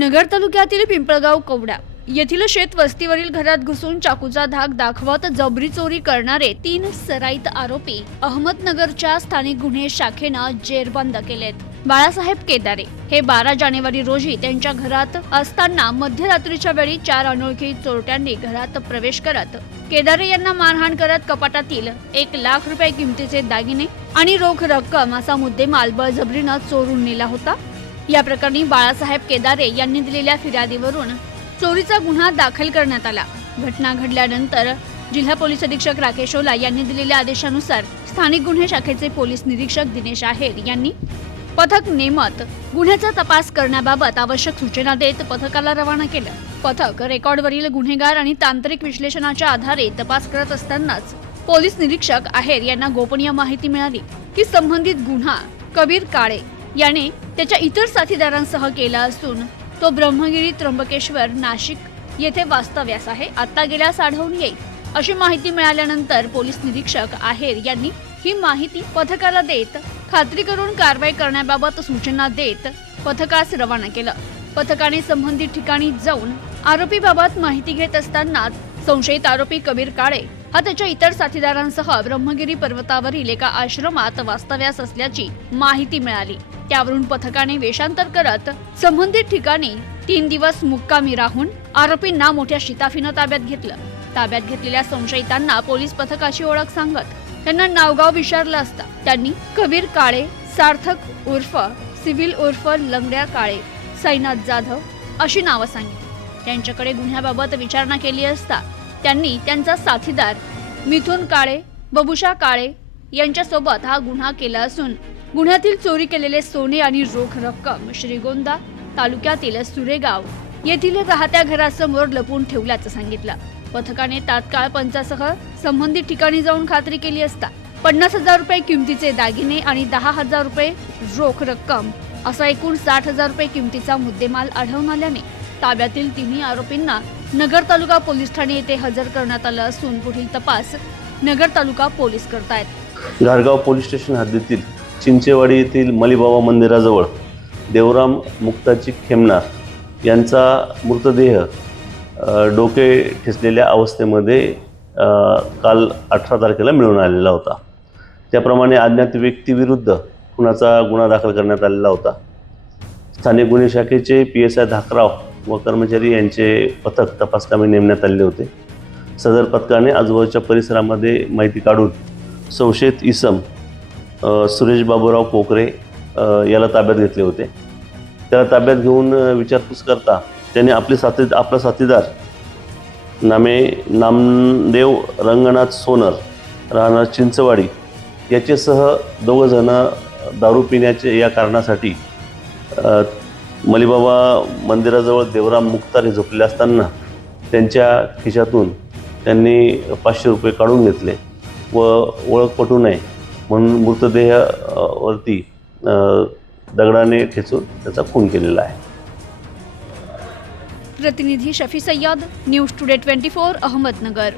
नगर तालुक्यातील पिंपळगाव कवडा येथील शेत वस्तीवरील घरात घुसून चाकूचा धाक दाखवत जबरी चोरी करणारे तीन सराईत आरोपी अहमदनगरच्या स्थानिक गुन्हे शाखेनं जेरबंद केलेत. बाळासाहेब केदारे हे बारा जानेवारी रोजी त्यांच्या घरात असताना मध्यरात्रीच्या वेळी चार अनोळखी चोरट्यांनी घरात प्रवेश करत केदारे यांना मारहाण करत कपाटातील एक लाख रुपये किमतीचे दागिने आणि रोख रक्कम असा मुद्देमाल बळजबरीनं चोरून नेला होता. या प्रकरणी बाळासाहेब केदारे यांनी दिलेल्या फिर्यादीवरून चोरीचा गुन्हा दाखल करण्यात आला. घटना घडल्यानंतर जिल्हा पोलीस अधीक्षक राकेश ओला यांनी दिलेल्या आदेशानुसार स्थानिक गुन्हे शाखेचे पोलीस निरीक्षक दिनेश आहेर यांनी पथक नेमत गुन्ह्याचा तपास करण्याबाबत आवश्यक सूचना देत पथकाला रवाना केलं. पथक रेकॉर्डवरील गुन्हेगार आणि तांत्रिक विश्लेषणाच्या आधारे तपास करत असतानाच पोलीस निरीक्षक आहेर यांना गोपनीय माहिती मिळाली की संबंधित गुन्हा कबीर काळे याने त्याच्या इतर साथीदारांसह केला असून तो ब्रह्मगिरी त्र्यंबकेश्वर नाशिक येथे वास्तव्यास आहे. आता गेल्यास आढळून येईल अशी माहिती मिळाल्यानंतर पोलीस निरीक्षक आहेर यांनी ही माहिती पथकाला देत खात्री करून कारवाई करण्याबाबत सूचना देत पथकास रवाना केलं. पथकाने संबंधित ठिकाणी जाऊन आरोपीबाबत माहिती घेत असताना संशयित आरोपी कबीर काळे हा त्याच्या इतर साथीदारांसह ब्रह्मगिरी पर्वतावरील एका आश्रमात वास्तव्यास असल्याची माहिती मिळाली. त्यावरून पथकाने वेषांतर करत संबंधित ठिकाणी तीन दिवस मुक्कामी राहून आरोपींना मोठ्या शिताफीनं ताब्यात घेतलं. ताब्यात घेतलेल्या संशयितांना पोलीस पथकाची ओळख सांगत त्यांना नावगाव विचारलं असता. त्यांनी कबीर काळे सार्थक उर्फ सिव्हिल उर्फ लंगड्या काळे साईनाथ जाधव अशी नावं सांगितली. त्यांच्याकडे गुन्ह्याबाबत विचारणा केली असता त्यांनी त्यांचा साथीदार मिथुन काळे बबुषा काळे यांच्यासोबत हा गुन्हा केला असून गुन्ह्यातील चोरी केलेले सोने आणि रोख रक्कम श्रीगोंदा तालुक्यातील सुरेगाव येथील राहत्या घरासमोर लपून ठेवल्याचं सांगितलं. पथकाने तात्काळ पंचासह संबंधित ठिकाणी जाऊन खात्री केली असता पन्नास हजार रुपये किमतीचे दागिने आणि दहा हजार रुपये रोख रक्कम असा एकूण साठ हजार रुपये किमतीचा मुद्देमाल आढळून आल्याने ताब्यातील तिन्ही आरोपींना नगर तालुका पोलीस ठाणे येथे हजर करण्यात आलं असून पुढील तपास नगर तालुका पोलीस करतायत. घारगाव पोलीस स्टेशन हद्दीतील चिंचेवाडी येथील मलिबाबा मंदिराजवळ देवराम मुक्ताची खेमनार यांचा मृतदेह डोके ठेचलेल्या अवस्थेमध्ये काल अठरा तारखेला मिळून आलेला होता. त्याप्रमाणे अज्ञात व्यक्तीविरुद्ध खुनाचा गुन्हा दाखल करण्यात आलेला होता. स्थानिक गुन्हे शाखेचे पी एस आय धाकराव व कर्मचारी यांचे पथक तपासकामी नेमण्यात आलेले होते. सदर पथकाने आजूबाजूच्या परिसरामध्ये माहिती काढून संशयित इसम सुरेश बाबूराव पोकरे याला ताब्यात घेतले होते. त्याला ताब्यात घेऊन विचारपूस करता त्याने आपले साथी आपला साथीदार नामे नामदेव रंगनाथ सोनर राहणार चिंचवाडी याचेसह दोघंजणं दारू पिण्याचे या कारणासाठी मलिबाबा मंदिराजवळ देवराम मुक्तार हे झोपले असताना त्यांच्या खिशातून त्यांनी पाचशे रुपये काढून घेतले व ओळख पटू नये म्हणून मृतदेह वरती दगडाने ठेचून त्याचा खून केलेला आहे. प्रतिनिधी Shafi Sayyad news today twenty four Ahmednagar.